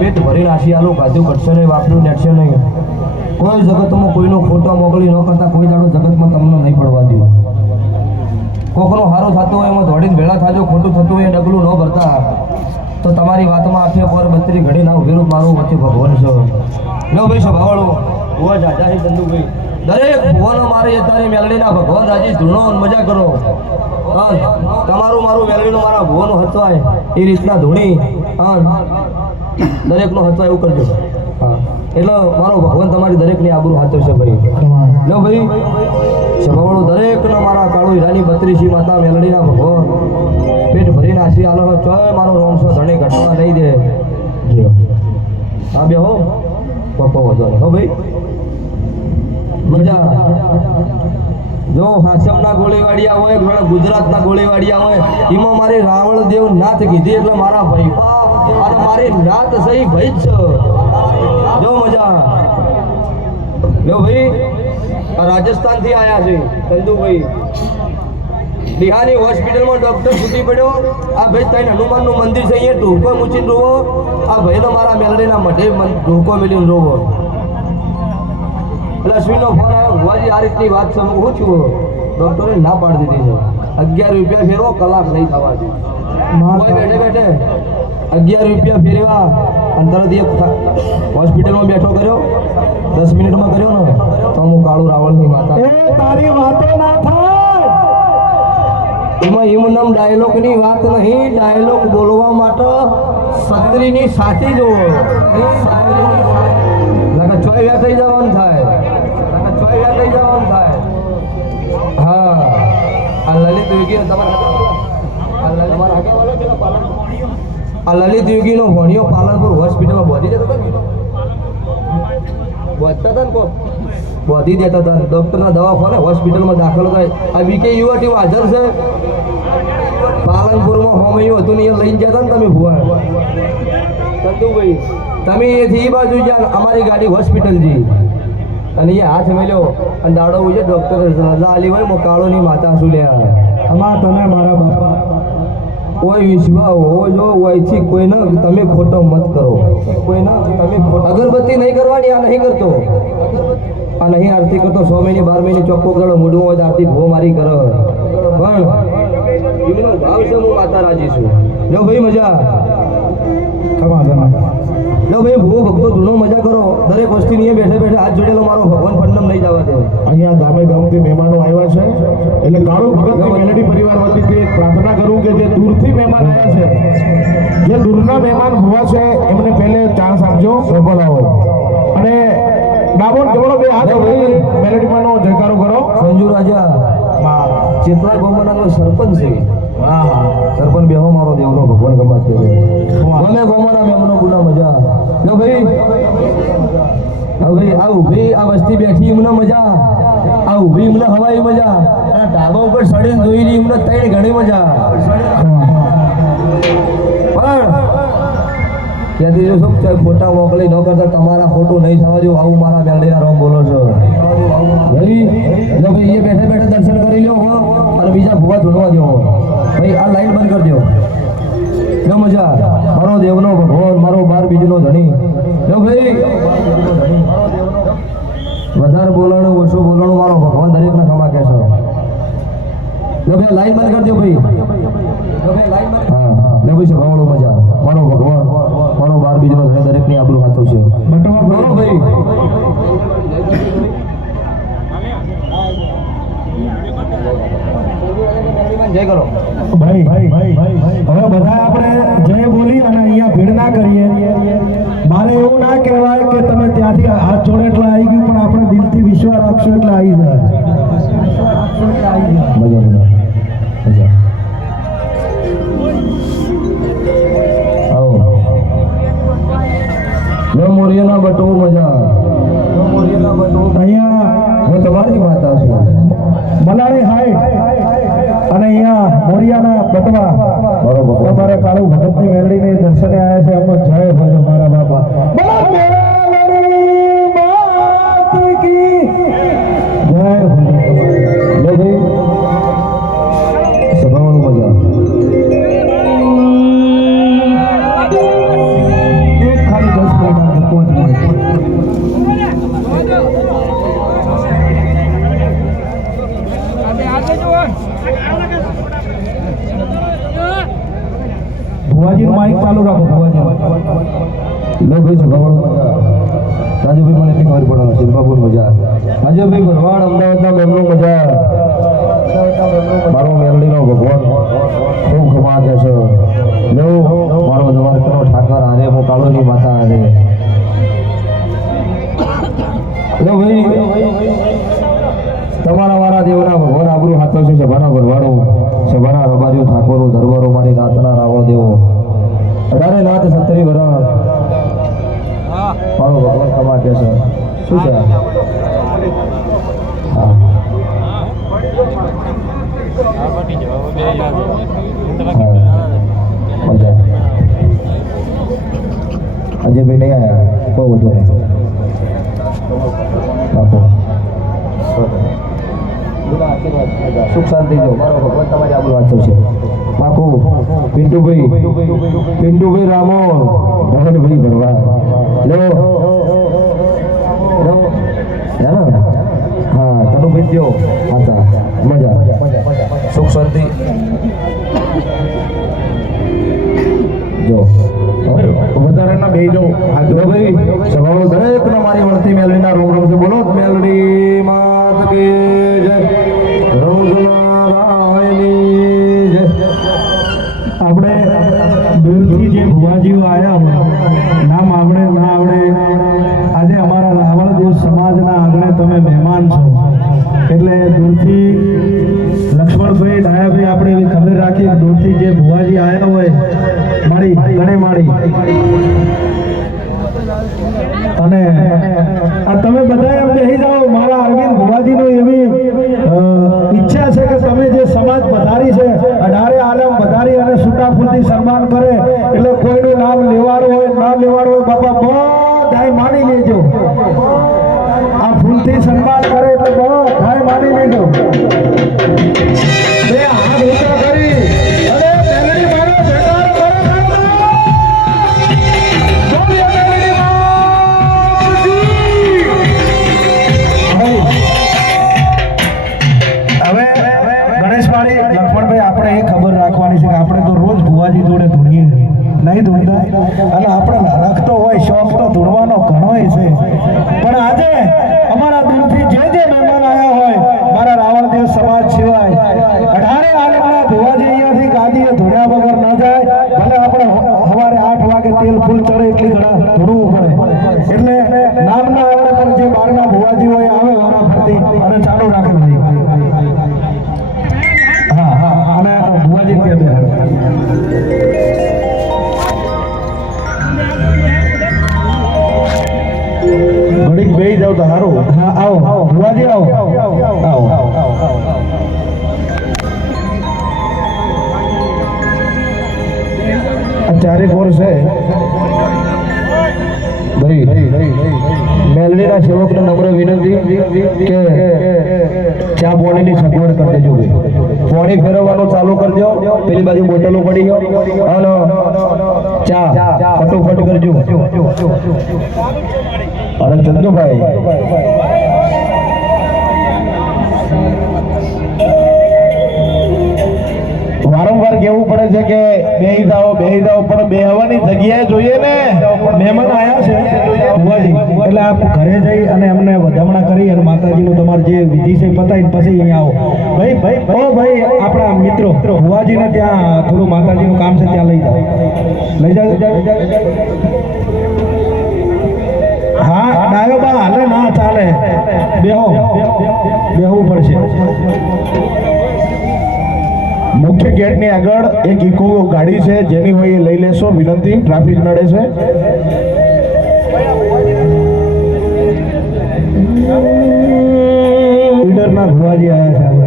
પેટ ભરીને આશી આલો ગાધું કરશે નહીં, વાપર્યું નેટશે નહીં. કોઈ જગતમાં કોઈનો ખોટો મોકલી ન કરતા કોઈ દાડો જગતમાં તમને નહીં પડવા દો. કોકનો સારું થતું હોય એમાં દોડીને ભેળા થાજો, ખોટું થતું હોય ડગલું ન ભરતા તો તમારી વાતમાં આખે પર બત્રી ઘડી ના ઉભેલું મારું વચ્ચે ભગવાન છે. લો ભાઈ સભાવાળો ભુવા જાજા છે ચંદુભાઈ, દરેક ભુવાનો મારે અત્યારે મેલડીના ભગવાન રાજી ધૂણો મજા કરો. તમારું મારું મેલડીનું મારા ભુવાનું હચવાય એ રીતના ધૂણી દરેકનો હચવાય એવું કરજો. હા એટલે મારો ભગવાન તમારી દરેકની આબરૂ હાથવશે ભાઈ. લો ભાઈ સભાવાળો દરેકનો મારા કાળુ હીરાની બત્રીસી માતા મેલડીના ભગવાન પેટ ભરીને આશી આલો ચોય મારો રોમસો ધણી ઘટવા નહીં દે. હા બે હો પપ્પો વધો હો ભાઈ મજા. જો હાસમના ગોળીવાડિયા હોય, ગુજરાતના ગોળીવાડિયા હોય, એમાં મારી રાવળ દેવ નાથ કીધી એટલે મારા ભાઈ અને મારી નાત સહી ભાઈ જ છે. જો મજા. જો ભાઈ રાજસ્થાનથી આવ્યા છે ચંદુભાઈ, બિહારની હોસ્પિટલમાં ડોક્ટર છૂટી પડ્યો. આ ભાઈ ત્યાં હનુમાનનું મંદિર છે, અહીંયા ઢોકો મૂકીને રોવો. આ ભાઈ તો મારા મેલડીના મઢે ઢોકો મેળીને રોવો. એટલે અશ્વિનનો ફોન આવ્યો, ભુવાજી આ રીતની વાત છે. હું છું ડોક્ટરે ના પાડી દીધી છે, 11 રૂપિયા ફેરવો કલાક નહીં થવા દે. બેઠે બેઠે 11 રૂપિયા ફેરવા અને તરત એક હોસ્પિટલમાં બેઠો કર્યો, 10 મિનિટમાં કર્યો ને તો હું કાળુ રાવણની માતા. તારી વાતો ના થાય એમાં એમ નામ ડાયલોગની વાત નહીં, ડાયલોગ બોલવા માટે છત્રીની સાથી જોવો. લાગે ચોય થઈ જવાનું થાય, ચોય થઈ જવાનું થાય. હા આ લલિત યોગી આ લલિત યોગીનો ભણ્યો પાલનપુર હોસ્પિટલમાં બોધી જતો હતો, બોધતા હતા ને કોક બોધી દેતા હતા. ડૉક્ટરના દવાખાને હોસ્પિટલમાં દાખલ થાય. આ બીકે યુવા ટીમ હાજર છે પાલનપુરમાં. હોમિયો હતું ને એ લઈને જતા ને તમે ભુવા ચંદુભાઈ, તમે એથી એ બાજુ જ્યાં અમારી ગાડી હોસ્પિટલ જી અને એ હાથ મેલ્યો અને દાડો ઉજે ડૉક્ટર રજા આલી હોય કાળોની માતા શું લ્યા અમાર તમે મારા બાપા કોઈ વિશ્વાસ હો જો હોયથી કોઈને તમે ખોટો મત કરો. કોઈને તમે અગરબત્તી નહીં કરવાની, આ નહીં કરતો, આ નહીં આરતી કરતો. 6 મહિને 12 મહિને ચોખ્ખો કરો મૂડવું હોય તો આરતી ભો મારી કરો. પણ એમનો ભાવ છે હું માતા રાજી છું. લો ભાઈ મજા. લો ભાઈ ભૂ ભક્તો ધૂણો મજા કરો. દરેક વસ્તી નહીં બેઠે બેઠે હાથ જોડેલો મારો ભગવાન પન્નમ નહીં જવા દે. અહીંયા ગામે ગામથી મહેમાનો આવ્યા છે એટલે કાળુ ભગતની મેલડી પરિવાર વતીથી પ્રાર્થના કરું કે જે દૂરથી મહેમાન આવ્યા છે, જે દૂરના મહેમાન હોવા છે એમને પહેલે ચાન્સ આપજો, બોલાવો અને ડાબો જમણો બે હાથ મેલડીમાંનો જયકારો કરો. સંજુ રાજા ચેતલા ગોમાના સરપંચ છે. સરપંચ બેહો મારો દેવનો ભગવાન ગમાત કરે. ગમે ગોમાના મેમનો ગુના મજા. લો ભાઈ હવે આ ઊભી આ વસ્તી બેઠી એમને મજા, આ ઊભી એમને હવાઈ મજા, આ ઢાબા ઉપર સડીને જોઈ રહી એમને ત્રણ ઘણી મજા. પણ ત્યાંથી જો શું ખોટા મોકલી ન કરતા તમારા ખોટું નહીં થવા દો. આવું મારા મેલડીના રોમ બોલો છો ભાઈ. એટલે ભાઈ એ બેઠે બેઠે દર્શન કરી લો અને બીજા ભૂવા ધૂણવા દો ભાઈ. આ લાઈન બંધ કરી દો. જો મજા મારો દેવનો ભગવાન, મારો બાર બીજનો ધણી. જો ભાઈ વધારે બોલાણું ઓછું બોલાણું મારો ભગવાન દરેકને ખમા કહેશો. જો ભાઈ લાઈન બંધ કરી દો ભાઈ. હા લે ભાઈ સભાવાળો મજા. મારો ભગવાન, મારો બાર બીજનો ધણી દરેકની આબરૂ હાથો છે. બોલો ભાઈ જય કરો ભાઈ. હવે બધા આપણે જય બોલી અને અહીંયા ભીડ ના કરીએ. મારે એવું ના કહેવાય કે તમે ત્યાંથી હાથ જોડે એટલે આવી ગયું, પણ આપણે દિલથી વિશ્વાસ રાખશો એટલે આવી જાય. મજા મજા આવો લો મોરિયાના બટવું મજા. અહીંયા હું તમારી માતા છું. મલાણી હાઈટ અને અહીંયા મોરિયાના બટવા બરોબર. તમારે કાળુ ભગતની મેલડીને દર્શને આવ્યા છે. એમાં જય ભજો મારા બાપા. જય ભજો. લો ભાઈ સભાવાનું મજા. એક ખાલી ભુવાજીનું માઇક ચાલુ રાખો ભુવાજી લો ભાઈ સભાવાળો રાજુભાઈ મને એટલી ખબર પડે શિલ્પાપુર મજા રાજુભાઈ ભરવાડ અમદાવાદના મેમનું મજા મારો મેમડીનો ભગવાન ખૂબ ખમા કે છે લો મારો દ્વારકાનો ઠાકર હારે હું કાળોની માતા હારે લો ભાઈ તમારા વાળા દેવના ભગવાન આબરૂ હાથો છે સભાના ભરવાડો સભાના રબારીઓ ઠાકોરો દરબારો મારી નાતના રાવળ દેવો અઢારે નાથ સત્તરી વરણ મારો ભગવાન ખમા કે છે શું છે હા અજયભાઈ નહીં આવ્યા બહુ વધુ નહીં બાપુ સુખ શાંતિ જો મારો ભગવાન તમારી આપણું વાંચો છે પાકું પિન્ટુભાઈ રામોલ ધવલભાઈ ભરવા લો હા તનુભાઈ દ્યો હા મજા સુખ શાંતિ જો વધારાના બે જો ભાઈ સભાઓ દરેક મારી વળતી મેલડીના રોમ રોમ છે બોલો મેલડી માત કી જય રમનારાયણની જય આપણે દૂરથી જે ભુવાજીઓ આવ્યા હોય નામ આવડે ના આવડે આજે અમારા રાવળદેવ સમાજના આંગણે તમે મહેમાન છો એટલે દૂરથી લક્ષ્મણભાઈ ડાયાભાઈ આપણે એવી ખબર રાખી દૂરથી જે ભુવાજી આવ્યા હોય મારી ગણે માળી અને આ તમે બધા એમ બેસી જાઓ મારા અરવિંદ ભુવાજીનો એવી ઈચ્છા છે કે તમે જે સમાજ પધારી છે અઢારે આલમ પધારી અને છૂટાફૂલથી સન્માન કરે એટલે કોઈનું નામ લેવાનું હોય ના લેવાનું હોય બાપા બધાય માની લેજો આ ફૂલથી સન્માન કરે એટલે બધાય માની લેજો બે હાથ ઊંચા કરી અરે મેલડી મારો જયકાર કરો બોલીએ મેલડી હવે ગણેશવાળી લક્ષ્મણભાઈ આપણે એ ખબર રાખવાની છે કે આપણે તો રોજ ભુવાજી જોડે ધૂણીએ નહીં ધૂણતા અને આપણે રાખતો હોય શોખ તો ધૂણવાનો ઘણોય છે પણ આજે અમારા દૂરથી જે મહેમાન આવ્યા હોય મારા રાવણદેવ સમાજ સિવાય અઢારે આલમના ભુવાજી અહીંયાથી ગાદીએ ધૂણ્યા વગર ન જાય ભલે આપણે સવારે 8 વાગે તેલ ફૂલ ચડે એટલી ઘણા ધૂણવું પડે એટલે નામ ના આવડે પણ જે બહારના ભુવાજી હોય આવે વારા ફરતી અને ચાલુ રાખે ભાઈ હા હા અને ભુવાજી ત્યાં બે ઘડીક બેસી જાવ તો સારું હા આવો ભુવાજી આવો આવો આ ચારે કોર છે ભાઈ મેલડીના સેવકને નમ્ર વિનંતી કે ચા પાણીની સગવડ કરી દેજો ભાઈ પાણી ફેરવવાનું ચાલુ કરજો પેલી બાજુ બોટલો પડી અને ચા ફટોફટ કરજો અને ચંદુભાઈ વારંવાર કહેવું પડે છે કે બેહી જાઓ પણ બેહવાની જગ્યાએ જોઈએ ને મહેમાન આવ્યા છે ભુવાજી એટલે આપ ઘરે જઈ અને એમને વધામણા કરી અને માતાજીનું તમારે જે વિધિ છે પતાવીને પછી અહીંયા આવો ભાઈ આપણા મિત્રો ભુવાજીને ત્યાં થોડું માતાજીનું કામ છે ત્યાં લઈ જાઓ હા ડાયો બા હાલે ના ચાલે બેહવું પડશે મુખ્ય ગેટની આગળ એક ઇકો ગાડી છે જેની હોય એ લઈ લેશો વિનંતી ટ્રાફિક નડે છે લીડરના ભુવાજી આવ્યા છે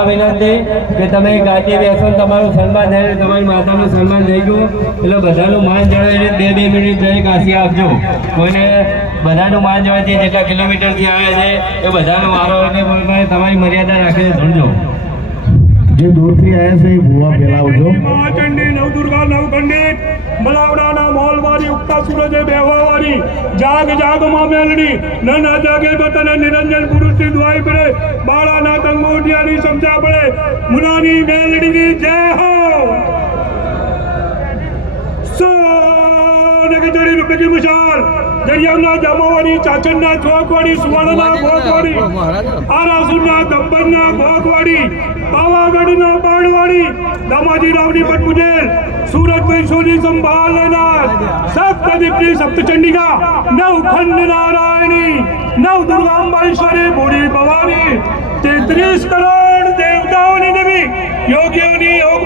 હાર્દમાં વિનંતી કે તમે ગાદી બેસો ને તમારું સન્માન થાય, તમારી માતાનું સન્માન થઈ ગયું એટલે બધાનું માન જળવાઈને 2 મિનિટ જઈ કાશી આપજો. કોઈને બધાનું માન જળવાથી જેટલા કિલોમીટરથી આવ્યા છે એ બધાનો વારો એટલે તમારી મર્યાદા રાખીને ધૂણજો. જે દૂરથી આવ્યા છે એ ભૂવા પહેલા આવજો. મહાચંડી નવદુર્ગા નવખંડિત મલાવડાના મોલવાળી ઉગતા સૂરજે બેહવાવાળી જાગ જાગ માં મેલડી ન જાગે તો તને નિરંજન પુરુષની દુઆઈ પડે, બાળાના તંગોટિયાની સમજા પડે, મુનાની મેલડીની જય હો. સોને કે જડી રૂપે કી મુશાલ દરિયાના જામાવાળી, ચાચરના ચોકવાળી, સુવાળાના ભોગવાળી, આરાસુરના દંબરના ભોગવાળી, પાવાગઢના બાણવાળી, દામાજી રાવની પટ પૂજેલ, સુરતભાઈ સોની સંભાળ લેનાર, સપ્તદીપની સપ્તચંડિકા, નવખંડ નારાયણી, નવ દુર્ગાંબાઈશ્વરી બુડી ભવાની, 33 કરોડ દેવતાઓની દેવી, યોગીઓની યોગ